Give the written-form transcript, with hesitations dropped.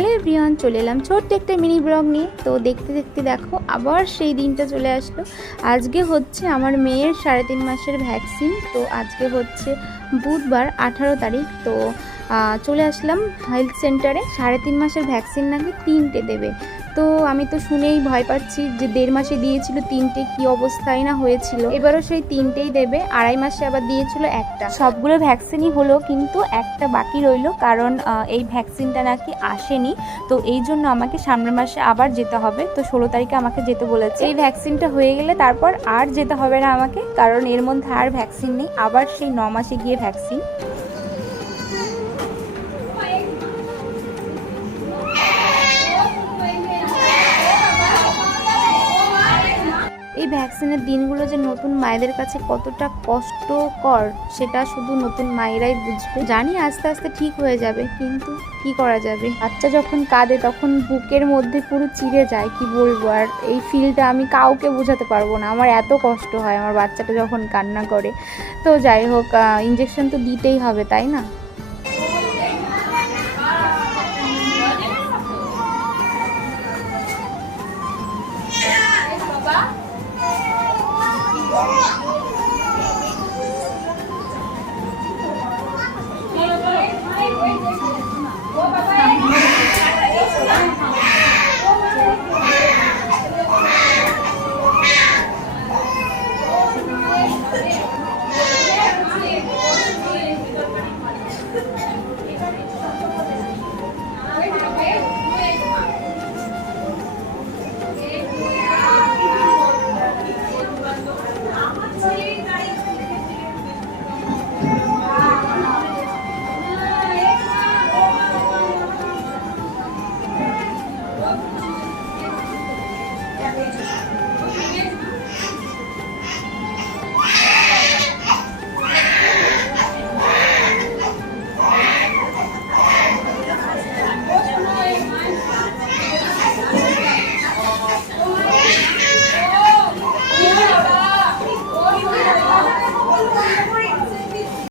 Hello everyone, চলে এলাম ছোট্ট একটা মিনি ব্লগ নিয়ে। তো দেখতে দেখতে দেখো আবার সেই দিনটা চলে আসলো। আজকে হচ্ছে আমার মেয়ের 3.5 মাসের ভ্যাকসিন। তো আজকে হচ্ছে বুধবার 18 তারিখ। তো চলে আসলাম হেলথ সেন্টারে। 3.5 মাসের ভ্যাকসিন নাকি 3টে দেবে। তো আমি তো শুনেই ভয় পাচ্ছি যে 1.5 মাসে দিয়েছিল 3টে, কি অবস্থায় না হয়েছিল। এবারও সেই 3টেই দেবে। 2.5 মাসে আবার দিয়েছিল একটা। সবগুলো ভ্যাকসিনই হলো, কিন্তু একটা বাকি রইলো, কারণ এই ভ্যাকসিনটা নাকি আসেনি। তো এই জন্য আমাকে সামনের মাসে আবার যেতে হবে। তো 16 তারিখে আমাকে যেতে বলেছে। এই ভ্যাকসিনটা হয়ে গেলে তারপর আর যেতে হবে না আমাকে, কারণ এর মধ্যে আর ভ্যাকসিন নেই। আবার সেই 9 মাসে গিয়ে ভ্যাকসিন। এই ভ্যাকসিনের দিনগুলো যে নতুন মায়েদের কাছে কতটা কষ্টকর সেটা শুধু নতুন মায়েরাই বুঝবে। জানি আস্তে আস্তে ঠিক হয়ে যাবে, কিন্তু কি করা যাবে। বাচ্চা যখন কাঁদে তখন বুকের মধ্যে পুরো চিড়ে যায়, কি বলবো। আর এই ফিলটা আমি কাউকে বোঝাতে পারবো না। আমার এত কষ্ট হয় আমার বাচ্চাটা যখন কান্না করে। তো যাই হোক, ইঞ্জেকশন তো দিতেই হবে, তাই না?